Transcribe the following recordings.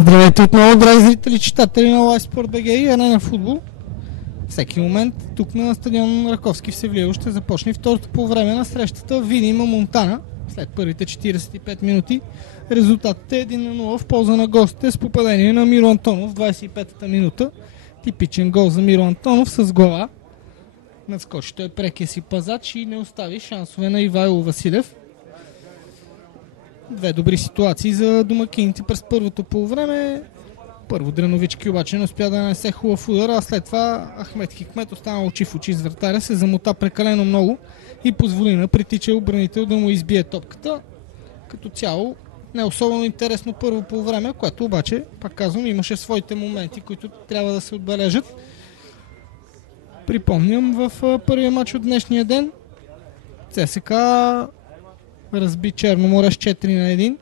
Здравейте отново, драги зрители, читатели на LiveSport.bg и Арена Футбол. Всеки момент тук на стадион Раковски в Севлиево ще започне второто по време на срещата Видима Монтана. След първите 45 минути резултатът е 1-0 в полза на гостите с попадение на Миро Антонов в 25-та минута. Типичен гол за Миро Антонов с глава. Надскочи той прекия си пазач и не остави шансове на Ивайло Василев. Две добри ситуации за домакините през първото полувреме. Първо Дреновички обаче не успя да нанесе хубав удар, а след това Ахмед Хикмет остана очи в очи с вратаря, се замота прекалено много и позволи на притича отбранител да му избие топката. Като цяло не е особено интересно първо полувреме, което обаче, пак казвам, имаше своите моменти, които трябва да се отбележат. Припомням, в първия матч от днешния ден ЦСКА разби Черноморе с 4-1,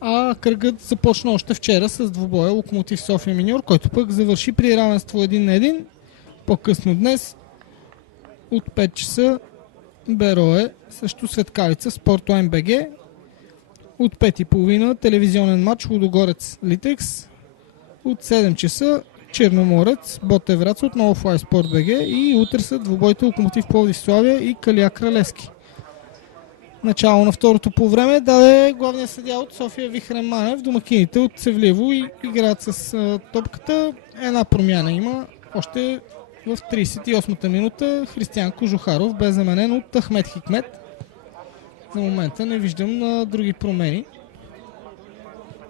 а кръгът започна още вчера с двубоя Локомотив София Миньор, който пък завърши при равенство 1-1. По-късно днес от 5 часа Берое срещу Светкавица Спорт ОМБГ. От 5:30 телевизионен матч Лудогорец Литекс. От 7 часа Черноморец Ботев Враца отново в LiveSport.bg и утре са двубойте Локомотив Пловдив Славия и Калия Кралевски. Начало на второто полувреме даде главният съдия от София Вихрен Манев. Домакините от Севлиево и играят с топката. Една промяна има. Още в 38-та минута Християн Кожухаров бе заменен от Ахмед Хикмет. За момента не виждам други промени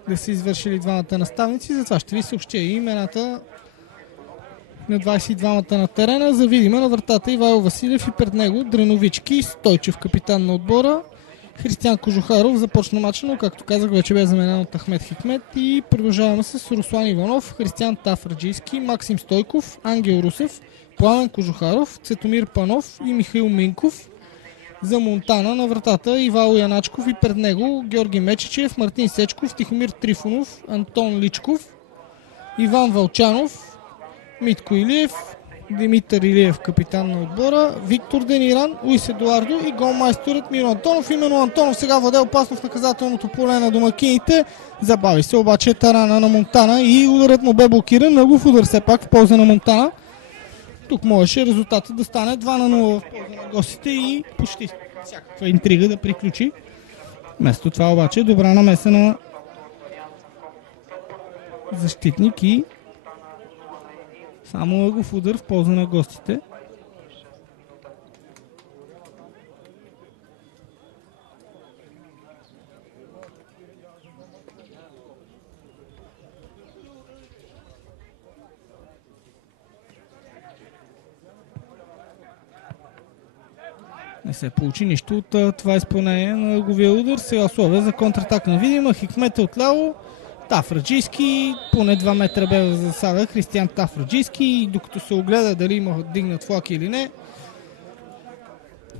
да са извършили двамата наставници. Затова ще ви съобщя и имената на 22-мата на терена. За Видима на вратата Ивайло Василев и пред него Дреновички, Стойчев капитан на отбора. Християн Кожухаров започна мача, но както казах вече бе заменен от Ахмед Хикмет и продължаваме с Руслан Иванов, Християн Тафраджийски, Максим Стойков, Ангел Русев, Пламен Кожухаров, Цветомир Панов и Михаил Минков. За Монтана на вратата Ивайло Яначков и пред него Георги Мечичев, Мартин Сечков, Тихомир Трифонов, Антон Личков, Иван Вълчанов, Митко Илиев, Димитър Илиев капитан на отбора, Виктор Дениран, Луис Едуардо и голмайсторът Миро Антонов. Именно Антонов сега владе опасно в наказателното поле на домакините. Забави се обаче тарана на Монтана и ударът му бе блокиран. Нагов удар все пак в полза на Монтана. Тук можеше резултатът да стане 2-0 в полза на гостите и почти всякаква интрига да приключи. Вместо това обаче добра намеса на защитник и само ъгов удар в полза на гостите. Не се получи нищо от това изпълнение на ъговия удар. Сега условия за контратака на Видима. Хикмет е отляво. Тафраджийски, поне 2 метра бе в засада Християн Тафраджийски, докато се огледа дали има дигнат флаг или не.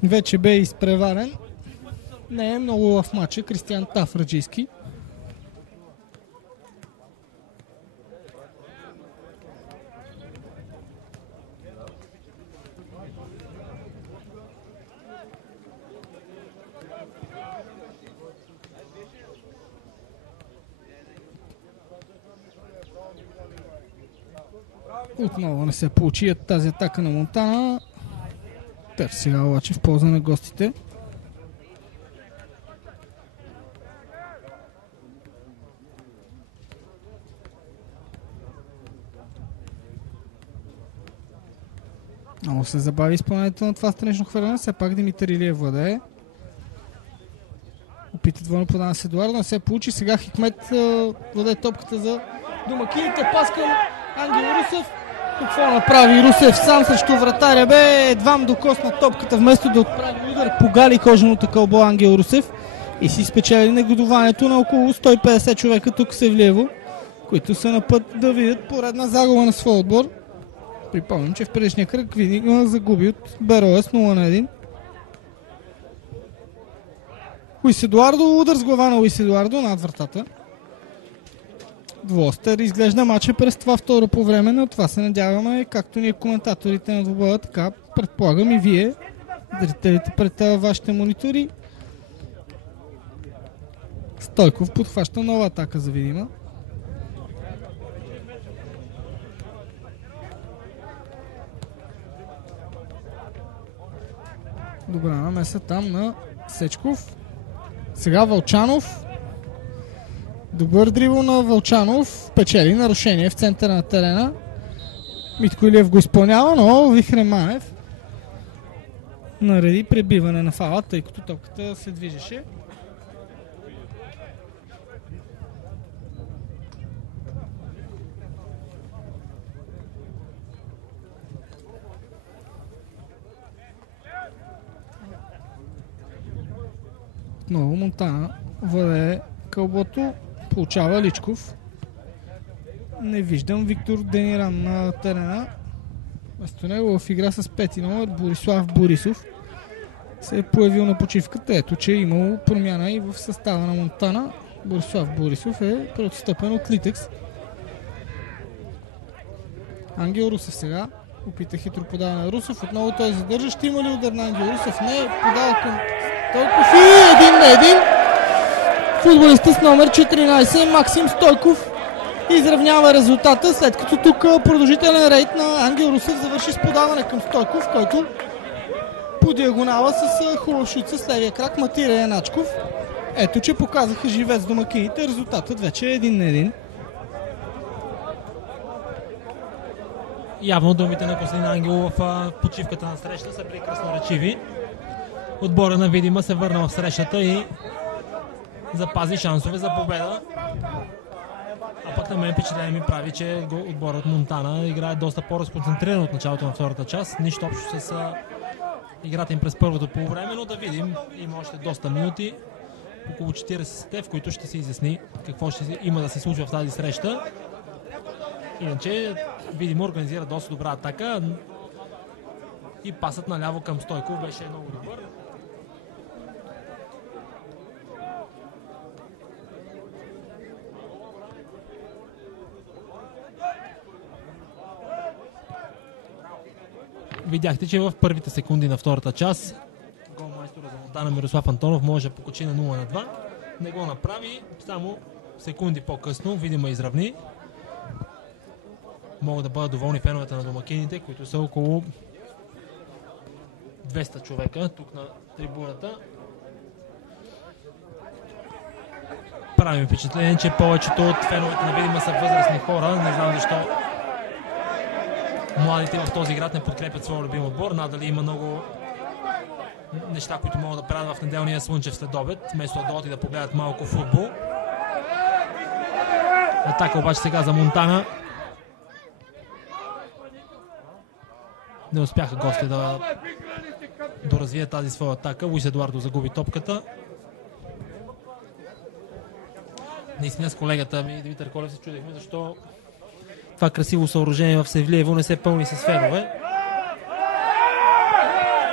Вече бе изпреварен. Не е много в матча Християн Тафраджийски. Отново не се получи тази атака на Монтана. Търси сега обаче в полза на гостите. Много се забави изпълнението на това странично хвърляне. Все пак Димитър Илиев владее. Опита двойно подана с Едуардо, не се получи. Сега Хикмет владее топката за домакините. Пас към Ангел Русев. Какво направи Русев сам срещу вратаря? Бе, едвам докосна топката, вместо да отправи удар, погали коженото кълбо Ангел Русев и си спечели негодуванието на около 150 човека тук в Севлиево, които са на път да видят поредна загуба на своя отбор. Припомням, че в предишния кръг Видима загуби от Берое с 0-1. Луис Едуардо, удар с глава на Луис Едуардо над вратата. Двуостър изглежда матча през това второ по време, но това се надяваме, както ние коментаторите на двубоя, така предполагам и вие, зрителите пред вашите монитори. Стойков подхваща нова атака за Видима. Добра намеса там на Сечков. Сега Вълчанов. Добър дрибъл на Вълчанов. Печели нарушение в центъра на терена. Митко Илиев го изпълнява, но Вихре Манев нареди пребиване на фала, тъй като топката се движеше. Отново Монтана владее кълбото, получава Личков. Не виждам Виктор Дениран на терена. Вместо него в игра с 5 номер Борислав Борисов се е появил на почивката. Ето, че е имало промяна и в състава на Монтана. Борислав Борисов е преотстъпен от Литекс. Ангел Русев сега опита хитро подаване на Русев. Отново той задържа. Ще има ли удар на Ангел Русев? Не, подава към Стойков и 1-1. Футболиста с номер 14 Максим Стойков изравнява резултата, след като тук продължителен рейд на Ангел Русев завърши с подаване към Стойков, който по диагонала с хубав шут с левия крак Матира Яначков. Ето, че показаха живец домакините. Резултатът вече е 1-1. Явно думите на Костадин Ангелов в почивката на среща са били красноречиви. Отбора на Видима се върна в срещата и запази шансове за победа. А пък на мен впечатление ми прави, че отборът Монтана играе доста по-разконцентриран от началото на втората част. Нищо общо с играта им през първото полувреме, но да видим. Има още доста минути, около 40, в които ще се изясни какво ще има да се случва в тази среща. Иначе Видимо организира доста добра атака и пасът наляво към Стойков беше много добър. Видяхте, че в първите секунди на втората част голмайстора за Монтана Мирослав Антонов може да покачи на 0-2. Не го направи, само секунди по-късно Видимо изравни. Могат да бъдат доволни феновете на домакините, които са около 200 човека тук на трибуната. Прави ми впечатление, че повечето от феновете на Видима са възрастни хора. Не знам защо младите в този град не подкрепят своя любим отбор. Надали има много неща, които могат да правят в неделния слънчев следобед, вместо да дойдат и да погледат малко футбол. Атака обаче сега за Монтана. Не успяха гости да доразвият тази своя атака. Луис Едуардо загуби топката. Наистина с колегата ми Димитър Колев се чудихме защо това красиво съоръжение в Севлиево не се пълни с фенове.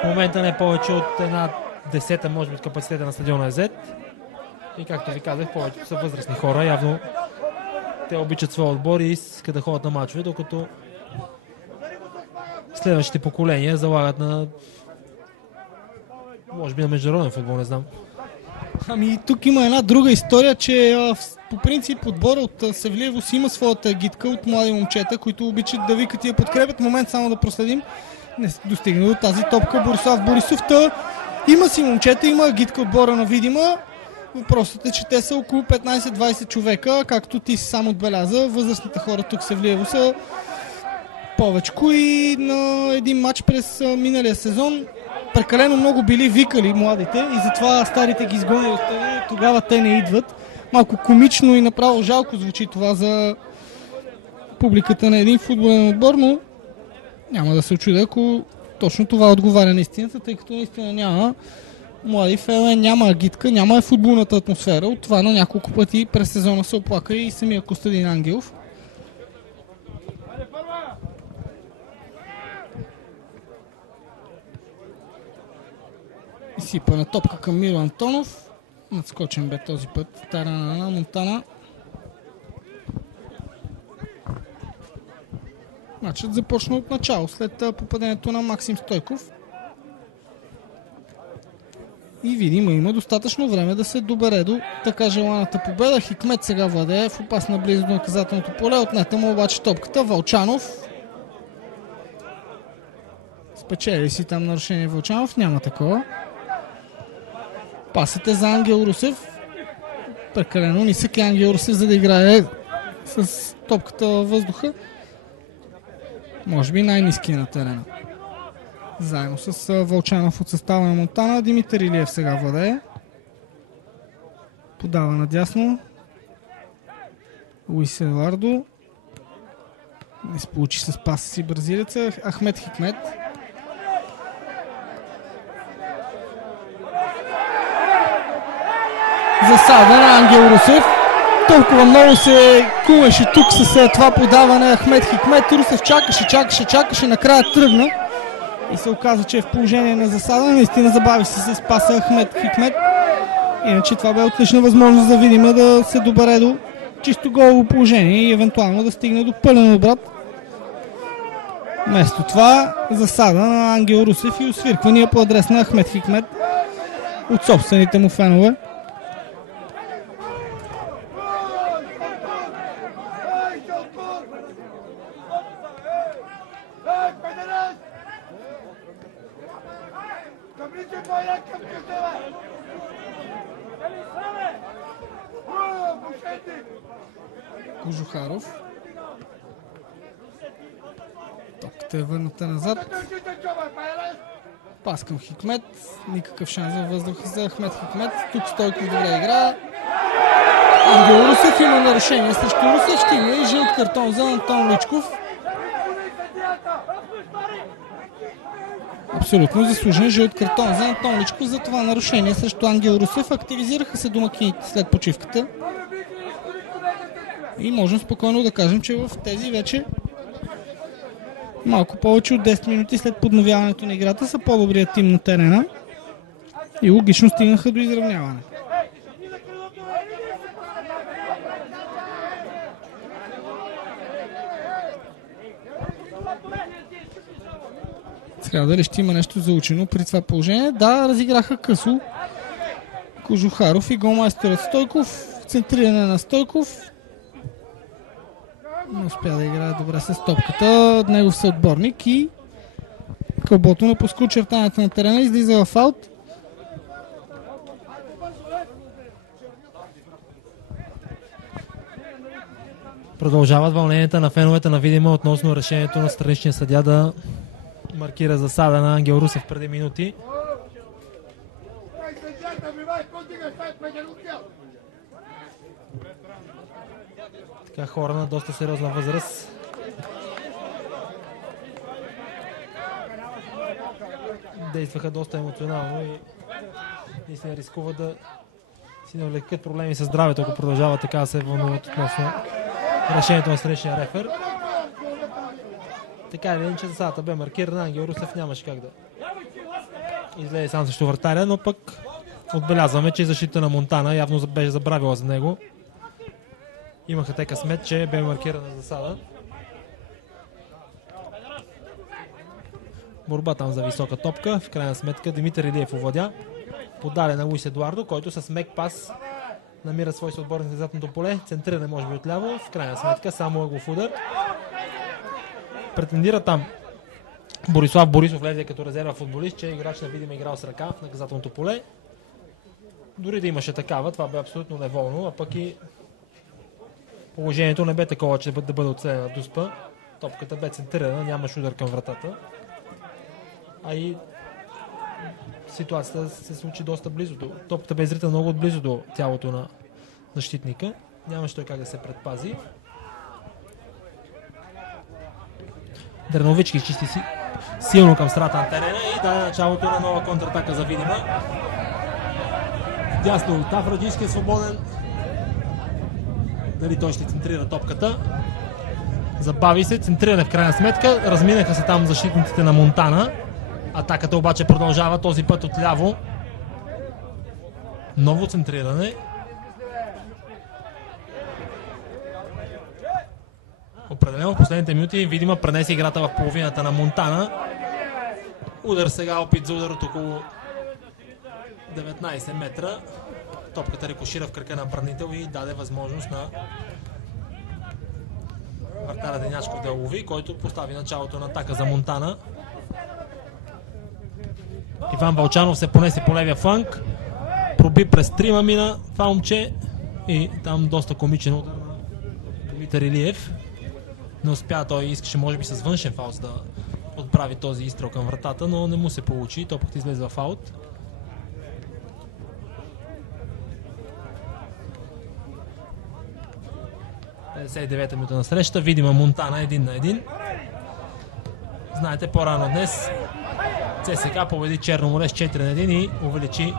В момента не повече от една десета, може би, от капацитета на стадиона Езет. И както ви казах, повечето са възрастни хора. Явно те обичат своя отбор и искат да ходят на мачове, докато следващите поколения залагат на, може би, на международен футбол, не знам. Ами тук има една друга история, че по принцип отбора от Севлиево си има своята гидка от млади момчета, които обичат да викат и я подкрепят. Момент само да проследим. Не достигна до тази топка Борислав Борисов. Има си момчета, има гидка отбора на Видима. Въпросът е, че те са около 15-20 човека, както ти си сам отбеляза. Възрастните хора тук в Севлиево са повечко и на един матч през миналия сезон прекалено много били викали младите и затова старите ги изгонили от стадиона. Тогава те не идват. Малко комично и направо жалко звучи това за публиката на един футболен отбор, но няма да се очудя, ако точно това отговаря на истината, тъй като наистина няма млади фенове, няма агитка, няма футболната атмосфера. От това на няколко пъти през сезона се оплака и самия Костадин Ангелов. Изсипана топка към Миро Антонов. Надскочен бе този път. Тарана на Монтана. Матчът започна от начало, след попадението на Максим Стойков. И видимо има достатъчно време да се добере до така желаната победа. Хикмет сега владее в опасна близо до наказателното поле. Отнета му обаче топката. Вълчанов Спечели си там нарушение Вълчанов, няма такова. Пасът е за Ангел Русев. Прекалено нисък е Ангел Русев, за да играе с топката във въздуха. Може би най-ниския на терена. Заедно с Вълчанов от състава на Монтана. Димитър Илиев сега владее. Подава надясно. Луис Едуардо. Не се получи с паса си бразилеца. Ахмед Хикмет. Засада на Ангел Русев. Толкова много се кумеше тук с това подаване. Ахмед Хикмет. Русев чакаше. Накрая тръгна. И се оказа, че е в положение на засада. Наистина забави се с паса Ахмед Хикмет. Иначе това бе отлична възможност да видим да се добере до чисто голово положение и евентуално да стигне до пълен обрат. Вместо това засада на Ангел Русев и освирквания по адрес на Ахмед Хикмет от собствените му фенове. Кожухаров. Топката е върната назад. Пас към Хикмет. Никакъв шанс за въздуха за Ахмед Хикмет. Тук Стойков добре игра. Ангел Русев има нарушение срещу Русев. Ще има и жълт картон за Антон Личков. Абсолютно заслужен жълт картон за Антон Личков за това нарушение срещу Ангел Русев. Активизираха се домакините след почивката. И можем спокойно да кажем, че в тези вече малко повече от 10 минути след подновяването на играта са по-добрият тим на терена и логично стигнаха до изравняване. Сега дали ще има нещо заучено при това положение? Да, разиграха късо Кожухаров и голмайсторът Стойков. Центриране на Стойков. Не успя да играе добре с топката. Негов съотборник и Кълбото напуска очертанията на терена, излиза в аут. Продължават вълненията на феновете на Видима относно решението на страничния съдия да маркира засада на Ангел Русев преди минути. Така хора на доста сериозна възраст. Действаха доста емоционално и се рискуват да си навлекат проблеми с здравето, ако продължават така да се вълнуват относно решението на страничния рефер. Така или иначе засадата бе маркирана, Ангел Русев нямаше как да излезе сам срещу вратаря, но пък отбелязваме, че защита на Монтана явно беше забравила за него. Имаха те късмет, че бе маркирана засада. Борба там за висока топка. В крайна сметка Димитър Илиев овладя. Подаде на Луис Едуардо, който с мек пас намира свой съотборник на задното поле. Центриране може би отляво. В крайна сметка само ъглов удар. Претендира там Борислав Борисов, влезе като резерва футболист, че играч на Видима играл с ръка в наказателното поле. Дори да имаше такава, това бе абсолютно неволно, а пък и положението не бе такова, че да бъде отцелена дуспа. Топката бе центрирана, нямаше удар към вратата. А и ситуацията се случи доста близо до... Топката бе изрита много отблизо до тялото на защитника. Нямаше той как да се предпази. Дърновички чисти си силно към страта на терена и даде началото на нова контратака за Видима. Дясно Тавраджийски е свободен. Дали той ще центрира топката. Забави се, центриране в крайна сметка. Разминаха се там защитниците на Монтана. Атаката обаче продължава този път отляво. Ново центриране. Определено в последните минути Видима пренесе играта в половината на Монтана. Удар сега, опит за удар от около 19 метра. Топката рикошира в кръка на бранител и даде възможност на вратаря Денячков да лови, който постави началото на атака за Монтана. Иван Вълчанов се понесе по левия фланг, проби през трима, мина това момче и там доста комичен удар на Димитър Илиев. Не успя, той искаше може би с външен фаут да отправи този изстрел към вратата, но не му се получи, той пък излезе в аут. В 59-та минута на среща, видима Монтана 1-1. Знаете, по-рано днес ЦСКА победи Черноморе с 4-1 и увеличи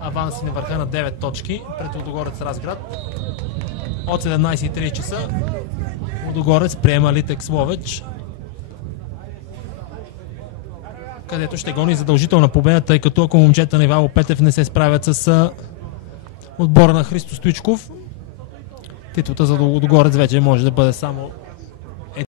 аванси на върха на 9 точки пред Лудогорец Разград. От 17:30 часа Лудогорец приема Литекс Ловеч, където ще гони задължителна победа, тъй като ако момчета на Ивайло Петев не се справят с отбора на Христо Стоичков, титлата за Лудогорец вече може да бъде само